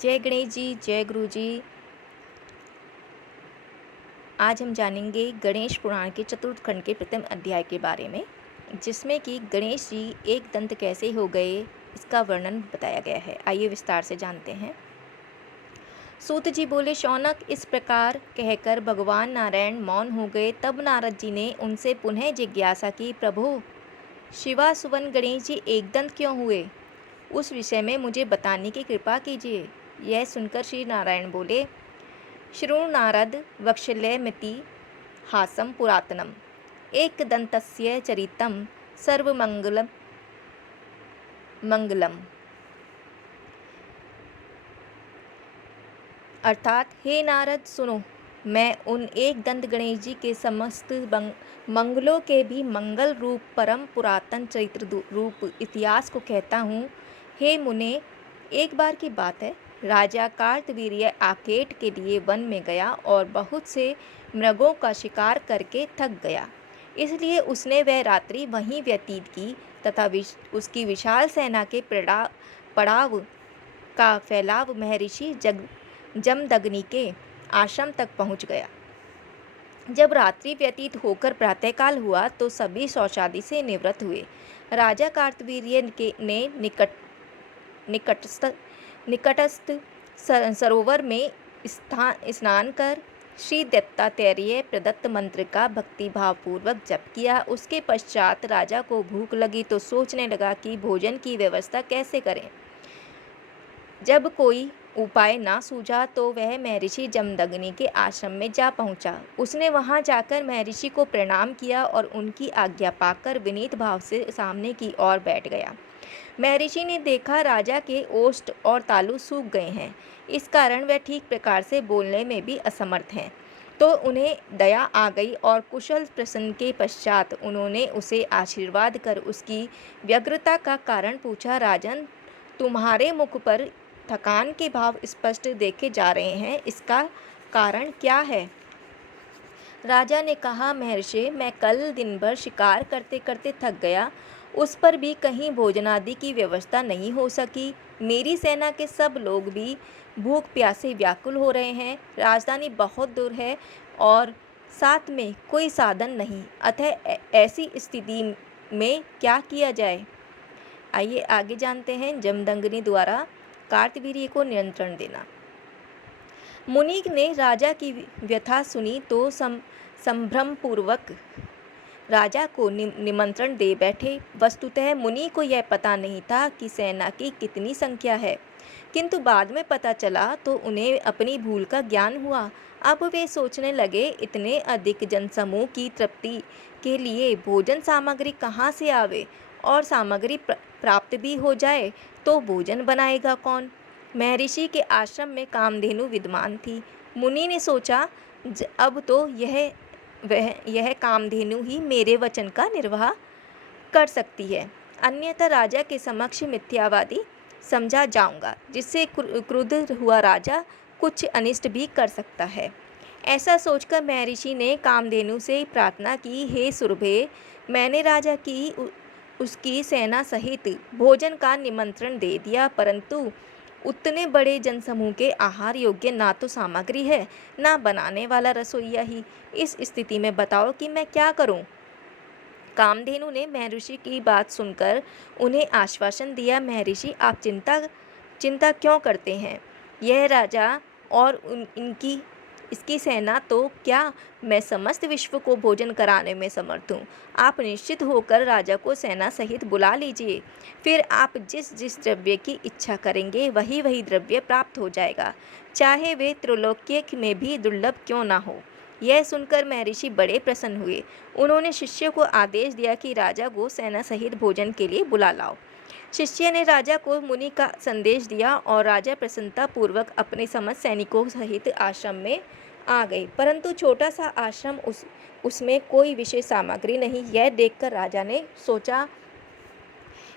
जय गणेश जी, जय गुरु जी। आज हम जानेंगे गणेश पुराण के चतुर्थ खंड के प्रथम अध्याय के बारे में, जिसमें कि गणेश जी एक दंत कैसे हो गए, इसका वर्णन बताया गया है। आइए विस्तार से जानते हैं। सूत जी बोले, शौनक, इस प्रकार कहकर भगवान नारायण मौन हो गए। तब नारद जी ने उनसे पुनः जिज्ञासा की, प्रभु, शिवा सुवन गणेश जी एकदंत क्यों हुए? उस विषय में मुझे बताने की कृपा कीजिए। यह सुनकर श्री नारायण बोले, शृणु नारद, वत्सल्यमिति हासं पुरातनम् एकदन्तस्य चरितं सर्वमंगलम मंगलम। अर्थात, हे नारद सुनो, मैं उन एक दंत गणेश जी के समस्त मंगलों के भी मंगल रूप परम पुरातन चरित्र रूप इतिहास को कहता हूँ। हे मुने, एक बार की बात है, राजा कार्तवीर्य आकेट के लिए वन में गया और बहुत से मृगों का शिकार करके थक गया। इसलिए उसने वह रात्रि वहीं व्यतीत की तथा उसकी विशाल सेना के पड़ाव का फैलाव महर्षि जमदग्नि के आश्रम तक पहुंच गया। जब रात्रि व्यतीत होकर प्रातःकाल हुआ तो सभी शौचादि से निवृत्त हुए। राजा कार्तवीर्य ने निकटस्थ सरोवर में स्नान कर श्री दत्तात्रेय प्रदत्त मंत्र का भक्तिभाव पूर्वक जप किया। उसके पश्चात राजा को भूख लगी तो सोचने लगा कि भोजन की व्यवस्था कैसे करें। जब कोई उपाय ना सूझा तो वह महर्षि जमदग्नि के आश्रम में जा पहुंचा। उसने वहां जाकर महर्षि को प्रणाम किया और उनकी आज्ञा पाकर विनीत भाव से सामने की ओर बैठ गया। महर्षि ने देखा राजा के ओष्ठ और तालु सूख गए हैं, इस कारण वह ठीक प्रकार से बोलने में भी असमर्थ हैं। तो उन्हें दया आ गई और कुशल प्रश्न के पश्चात उन्होंने उसे आशीर्वाद कर उसकी व्यग्रता का कारण पूछा। राजन, तुम्हारे मुख पर थकान के भाव स्पष्ट देखे जा रहे हैं, इसका कारण क्या है? राजा ने कहा, महर्षि, मैं कल दिन भर शिकार करते करते थक गया, उस पर भी कहीं भोजनादि की व्यवस्था नहीं हो सकी। मेरी सेना के सब लोग भी भूख प्यासे व्याकुल हो रहे हैं। राजधानी बहुत दूर है और साथ में कोई साधन नहीं, अतः ऐसी स्थिति में क्या किया जाए? आइए आगे जानते हैं। जमदग्नि द्वारा कार्तवीर्य को नियंत्रण देना। मुनि ने राजा की व्यथा सुनी तो संभ्रम पूर्वक राजा को निमंत्रण दे बैठे। वस्तुतः मुनि को यह पता नहीं था कि सेना की कितनी संख्या है, किंतु बाद में पता चला तो उन्हें अपनी भूल का ज्ञान हुआ। अब वे सोचने लगे, इतने अधिक जनसमूह की तृप्ति के लिए भोजन सामग्री कहाँ से आवे, और सामग्री प्राप्त भी हो जाए तो भोजन बनाएगा कौन? महर्षि के आश्रम में कामधेनु विद्यमान थी। मुनि ने सोचा, अब तो यह कामधेनु ही मेरे वचन का निर्वाह कर सकती है, अन्यथा राजा के समक्ष मिथ्यावादी समझा जाऊंगा, जिससे क्रुद्ध हुआ राजा कुछ अनिष्ट भी कर सकता है। ऐसा सोचकर महर्षि ने कामधेनु से प्रार्थना की, हे सुरभे, मैंने राजा की उसकी सेना सहित भोजन का निमंत्रण दे दिया, परंतु उतने बड़े जनसमूह के आहार योग्य ना तो सामग्री है, ना बनाने वाला रसोइया ही। इस स्थिति में बताओ कि मैं क्या करूं? कामधेनु ने महर्षि की बात सुनकर उन्हें आश्वासन दिया, महर्षि, आप चिंता क्यों करते हैं? यह राजा और इसकी सेना तो क्या, मैं समस्त विश्व को भोजन कराने में समर्थ हूँ। आप निश्चित होकर राजा को सेना सहित बुला लीजिए, फिर आप जिस जिस द्रव्य की इच्छा करेंगे वही वही द्रव्य प्राप्त हो जाएगा, चाहे वे त्रिलोक्य में भी दुर्लभ क्यों ना हो। यह सुनकर महर्षि बड़े प्रसन्न हुए। उन्होंने शिष्य को आदेश दिया कि राजा को सेना सहित भोजन के लिए बुला लाओ। शिष्य ने राजा को मुनि का संदेश दिया और राजा प्रसन्नता पूर्वक अपने समस्त सैनिकों सहित आश्रम में आ गए, परंतु छोटा सा आश्रम, उसमें कोई विशेष सामग्री नहीं। यह देखकर राजा ने सोचा,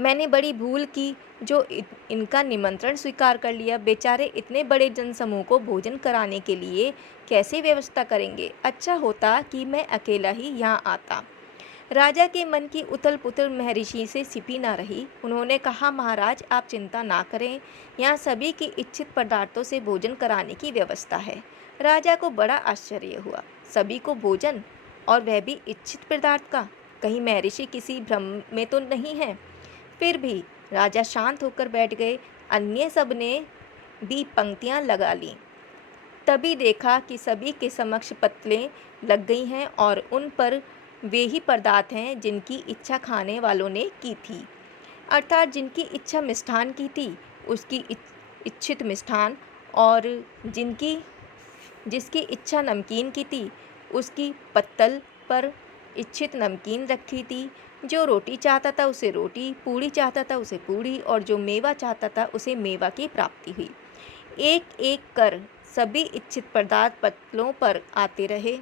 मैंने बड़ी भूल की जो इनका निमंत्रण स्वीकार कर लिया। बेचारे इतने बड़े जनसमूह को भोजन कराने के लिए कैसे व्यवस्था करेंगे? अच्छा होता कि मैं अकेला ही यहाँ आता। राजा के मन की उथल पुथल महर्षि से छिपी न रही। उन्होंने कहा, महाराज आप चिंता ना करें, यहाँ सभी की इच्छित पदार्थों से भोजन कराने की व्यवस्था है। राजा को बड़ा आश्चर्य हुआ। सभी को भोजन, और वह भी इच्छित पदार्थ का? कहीं महर्षि किसी भ्रम में तो नहीं है? फिर भी राजा शांत होकर बैठ गए। अन्य सब ने भी पंक्तियां लगा लीं। तभी देखा कि सभी के समक्ष पत्तलें लग गई हैं और उन पर वे ही पदार्थ हैं जिनकी इच्छा खाने वालों ने की थी। अर्थात जिनकी इच्छा मिष्ठान की थी उसकी इच्छित मिष्ठान, और जिसकी इच्छा नमकीन की थी उसकी पत्तल पर इच्छित नमकीन रखी थी। जो रोटी चाहता था उसे रोटी, पूड़ी चाहता था उसे पूड़ी, और जो मेवा चाहता था उसे मेवा की प्राप्ति हुई। एक एक कर सभी इच्छित पदार्थ पत्तलों पर आते रहे।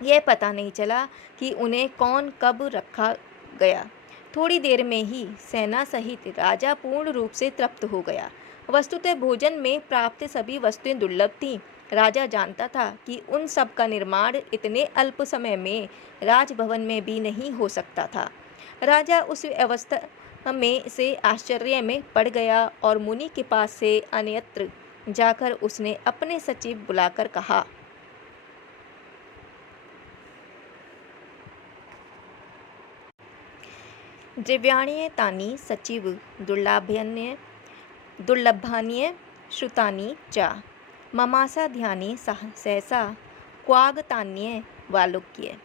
यह पता नहीं चला कि उन्हें कौन कब रखा गया। थोड़ी देर में ही सेना सहित राजा पूर्ण रूप से तृप्त हो गया। वस्तुतः भोजन में प्राप्त सभी वस्तुएं दुर्लभ थीं। राजा जानता था कि उन सब का निर्माण इतने अल्प समय में राजभवन में भी नहीं हो सकता था। राजा उस अवस्था में से आश्चर्य में पड़ गया और मुनि के पास से अन्यत्र जाकर उसने अपने सचिव बुलाकर कहा, द्रव्याण्य तानि सचिव दुर्लभान्य श्रुतानि च ममासाध्यानि सहसा क्वागतान्य वालुक्य।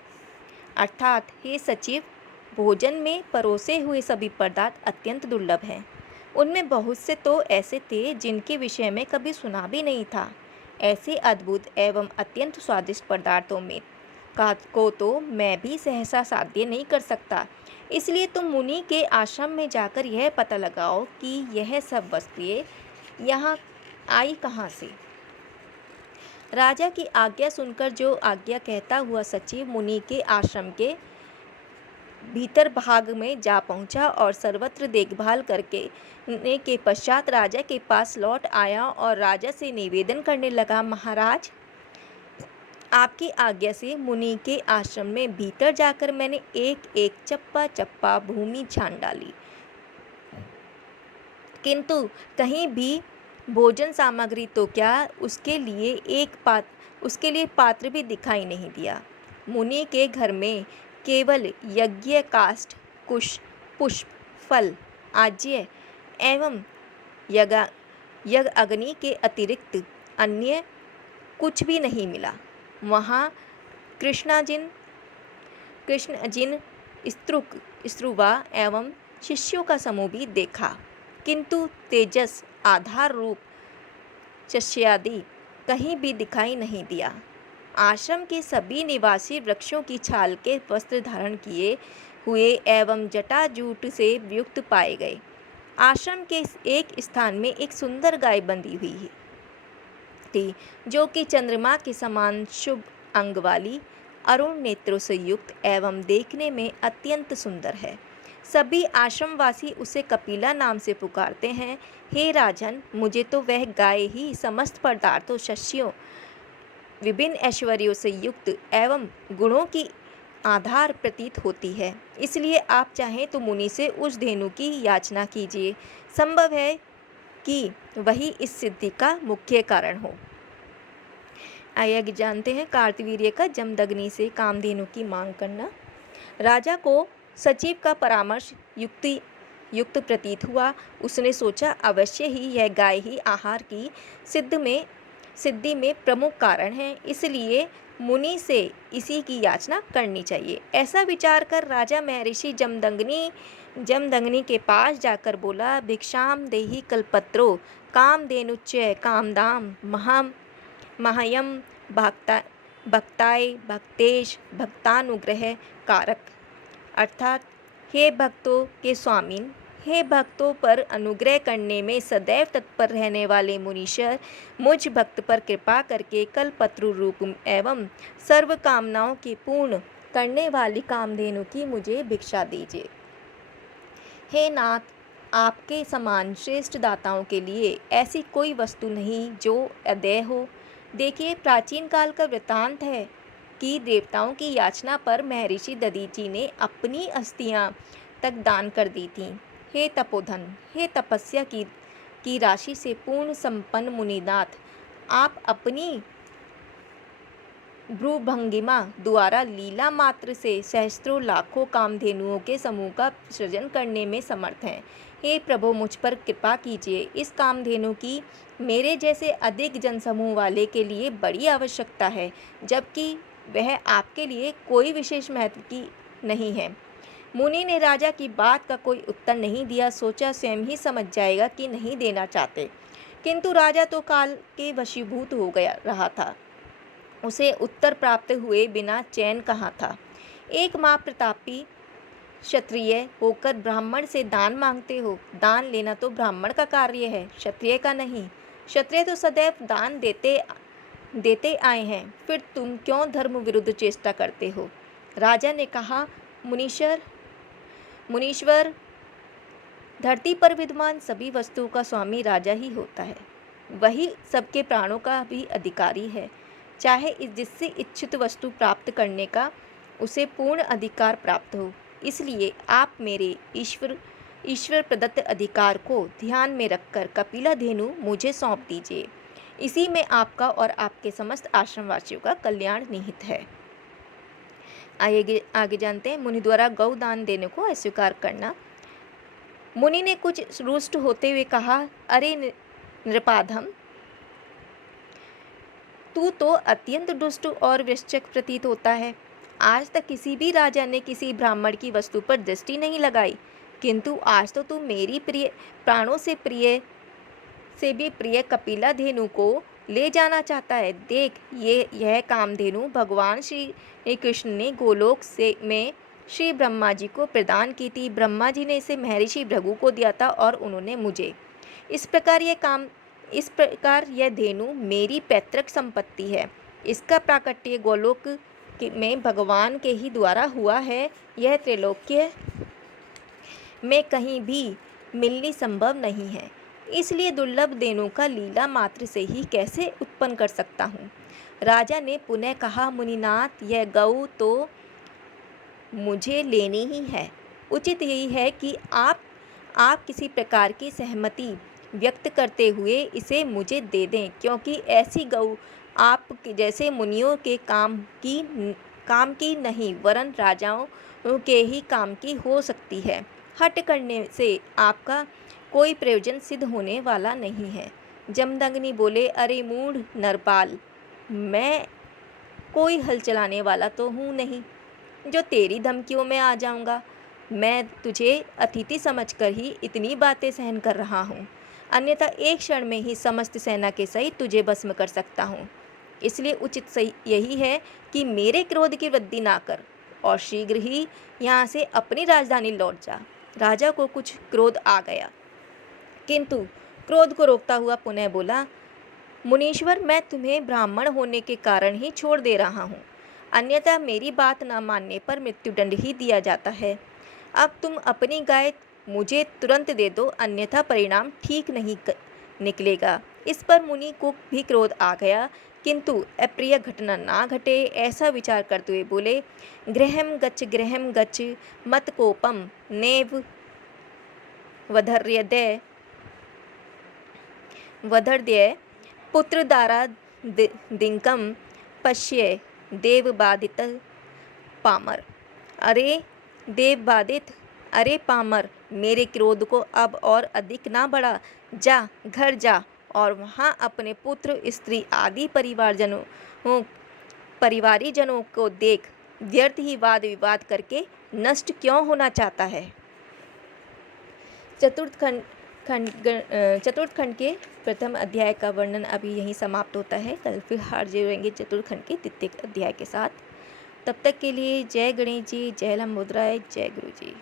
अर्थात, हे सचिव, भोजन में परोसे हुए सभी पदार्थ अत्यंत दुर्लभ हैं। उनमें बहुत से तो ऐसे थे जिनके विषय में कभी सुना भी नहीं था। ऐसे अद्भुत एवं अत्यंत स्वादिष्ट पदार्थों में को तो मैं भी सहसा साध्य नहीं कर सकता। इसलिए तुम मुनि के आश्रम में जाकर यह पता लगाओ कि यह सब वस्तुएं यहाँ आई कहाँ से। राजा की आज्ञा सुनकर जो आज्ञा कहता हुआ सचिव मुनि के आश्रम के भीतर भाग में जा पहुंचा और सर्वत्र देखभाल करके के पश्चात राजा के पास लौट आया और राजा से निवेदन करने लगा, महाराज, आपकी आज्ञा से मुनि के आश्रम में भीतर जाकर मैंने एक एक चप्पा चप्पा भूमि छान डाली, किंतु कहीं भी भोजन सामग्री तो क्या उसके लिए पात्र भी दिखाई नहीं दिया। मुनि के घर में केवल यज्ञ काष्ठ, कुश, पुष्प, फल, आज्य एवं यज्ञ अग्नि के अतिरिक्त अन्य कुछ भी नहीं मिला। वहाँ कृष्ण जिन स्त्रुवा एवं शिष्यों का समूह भी देखा, किंतु तेजस आधार रूप चष्यादि कहीं भी दिखाई नहीं दिया। आश्रम के सभी निवासी वृक्षों की छाल के वस्त्र धारण किए हुए एवं जटाजूट से युक्त पाए गए। आश्रम के एक स्थान में एक सुंदर गाय बंधी हुई थी, जो कि चंद्रमा के समान शुभ अंग वाली, अरुण नेत्रों से युक्त एवं देखने में अत्यंत सुंदर है। सभी आश्रमवासी उसे कपिला नाम से पुकारते हैं। हे राजन, मुझे तो वह गाय ही समस्त पदार्थों, शस्यों, विभिन्न ऐश्वर्यों से युक्त एवं गुणों की आधार प्रतीत होती है। इसलिए आप चाहें तो मुनि से उस धेनु की याचना कीजिए। संभव है कि वही इस सिद्धि का मुख्य कारण हो। आइए जानते हैं कार्तवीर्य का जमदग्नि से कामधेनु की मांग करना। राजा को सचिव का परामर्श युक्त प्रतीत हुआ। उसने सोचा, अवश्य ही यह गाय ही आहार की सिद्धि में प्रमुख कारण है, इसलिए मुनि से इसी की याचना करनी चाहिए। ऐसा विचार कर राजा महर्षि जमदग्नि के पास जाकर बोला, भिक्षाम देहि कल्पत्रो कामधेनुच्च कामदाम मह्यम भक्ताय भक्तेश भक्तानुग्रह कारक। अर्थात, हे भक्तों के स्वामीन, हे भक्तों पर अनुग्रह करने में सदैव तत्पर रहने वाले मुनीश्वर, मुझ भक्त पर कृपा करके कल्पत्रु रूप एवं सर्व कामनाओं के पूर्ण करने वाली कामधेनु की मुझे भिक्षा दीजिए। हे नाथ, आपके समान श्रेष्ठ दाताओं के लिए ऐसी कोई वस्तु नहीं जो अदेय हो। देखिए, प्राचीन काल का वृत्तांत है। कि देवताओं की याचना पर महर्षि दधीचि ने अपनी अस्थियां तक दान कर दी थीं। हे तपोधन, हे तपस्या की राशि से पूर्ण संपन्न मुनिनाथ, आप अपनी भ्रूभंगिमा द्वारा लीला मात्र से सहस्त्रों लाखों कामधेनुओं के समूह का सृजन करने में समर्थ हैं। हे प्रभु, मुझ पर कृपा कीजिए। इस कामधेनु की मेरे जैसे अधिक जनसमूह वाले के लिए बड़ी आवश्यकता है, जबकि वह आपके लिए कोई विशेष महत्व की नहीं है। मुनि ने राजा की बात का कोई उत्तर नहीं दिया। सोचा स्वयं ही समझ जाएगा कि नहीं देना चाहते, किंतु राजा तो काल के वशीभूत हो गया रहा था। उसे उत्तर प्राप्त हुए बिना चैन कहाँ था। एक माँ प्रतापी क्षत्रिय होकर ब्राह्मण से दान मांगते हो। दान लेना तो ब्राह्मण का कार्य है, क्षत्रिय का नहीं। क्षत्रिय तो सदैव दान देते आए हैं, फिर तुम क्यों धर्म विरुद्ध चेष्टा करते हो। राजा ने कहा, मुनीश्वर, धरती पर विद्यमान सभी वस्तुओं का स्वामी राजा ही होता है। वही सबके प्राणों का भी अधिकारी है। चाहे जिससे इच्छित वस्तु प्राप्त करने का उसे पूर्ण अधिकार प्राप्त हो। इसलिए आप मेरे ईश्वर प्रदत्त अधिकार को ध्यान में रखकर कपिला धेनु मुझे सौंप दीजिए। इसी में आपका और आपके समस्त आश्रमवासियों का कल्याण निहित है। आगे जानते हैं। मुनि द्वारा गौ दान देने को अस्वीकार करना। मुनि ने कुछ रुष्ट होते हुए कहा, अरे नृपाधम, तू तो अत्यंत दुष्ट और वृश्चिक प्रतीत होता है। आज तक किसी भी राजा ने किसी ब्राह्मण की वस्तु पर दृष्टि नहीं लगाई, किंतु आज तो तू मेरी प्राणों से भी प्रिय कपिला धेनु को ले जाना चाहता है। देख, यह कामधेनु भगवान श्री कृष्ण ने गोलोक में श्री ब्रह्मा जी को प्रदान की थी। ब्रह्मा जी ने इसे महर्षि भृगु को दिया था और उन्होंने मुझे। इस प्रकार यह धेनु मेरी पैतृक संपत्ति है। इसका प्राकट्य गोलोक में भगवान के ही द्वारा हुआ है। यह त्रैलोक्य में कहीं भी मिलनी संभव नहीं है। इसलिए दुर्लभ धेनु का लीला मात्र से ही कैसे उत्पन्न कर सकता हूँ। राजा ने पुनः कहा, मुनिनाथ, यह गौ तो मुझे लेनी ही है। उचित यही है कि आप किसी प्रकार की सहमति व्यक्त करते हुए इसे मुझे दे दें, क्योंकि ऐसी गौ आप जैसे मुनियों के काम की नहीं, वरन राजाओं के ही काम की हो सकती है। हट करने से आपका कोई प्रयोजन सिद्ध होने वाला नहीं है। जमदग्नि बोले, अरे मूढ़ नरपाल, मैं कोई हल चलाने वाला तो हूँ नहीं जो तेरी धमकियों में आ जाऊँगा। मैं तुझे अतिथि समझकर ही इतनी बातें सहन कर रहा हूँ, अन्यथा एक क्षण में ही समस्त सेना के सहित तुझे भस्म कर सकता हूँ। इसलिए उचित सही यही है कि मेरे क्रोध की वृद्धि ना कर और शीघ्र ही यहाँ से अपनी राजधानी लौट जा। राजा को कुछ क्रोध आ गया, किंतु क्रोध को रोकता हुआ पुनः बोला, मुनीश्वर, मैं तुम्हें ब्राह्मण होने के कारण ही छोड़ दे रहा हूँ, अन्यथा मेरी बात न मानने पर मृत्युदंड ही दिया जाता है। अब तुम अपनी गाय मुझे तुरंत दे दो, अन्यथा परिणाम ठीक नहीं निकलेगा। इस पर मुनि को भी क्रोध आ गया, किंतु अप्रिय घटना ना घटे ऐसा विचार करते हुए बोले, गृहं गच्छ मत कोपम नेव वधर्दय पुत्र दारा दिंकम पश्य देवबाधित पामर। अरे पामर, मेरे क्रोध को अब और अधिक ना बढ़ा। जा, घर जा और वहाँ अपने पुत्र, स्त्री आदि परिवारीजनों को देख। व्यर्थ ही वाद विवाद करके नष्ट क्यों होना चाहता है। चतुर्थ खंड के प्रथम अध्याय का वर्णन अभी यहीं समाप्त होता है। कल फिर हाजिर रहेंगे चतुर्थ खंड के द्वितीय अध्याय के साथ। तब तक के लिए जय गणेश जी, जय लंबोदराय, जय गुरु जी।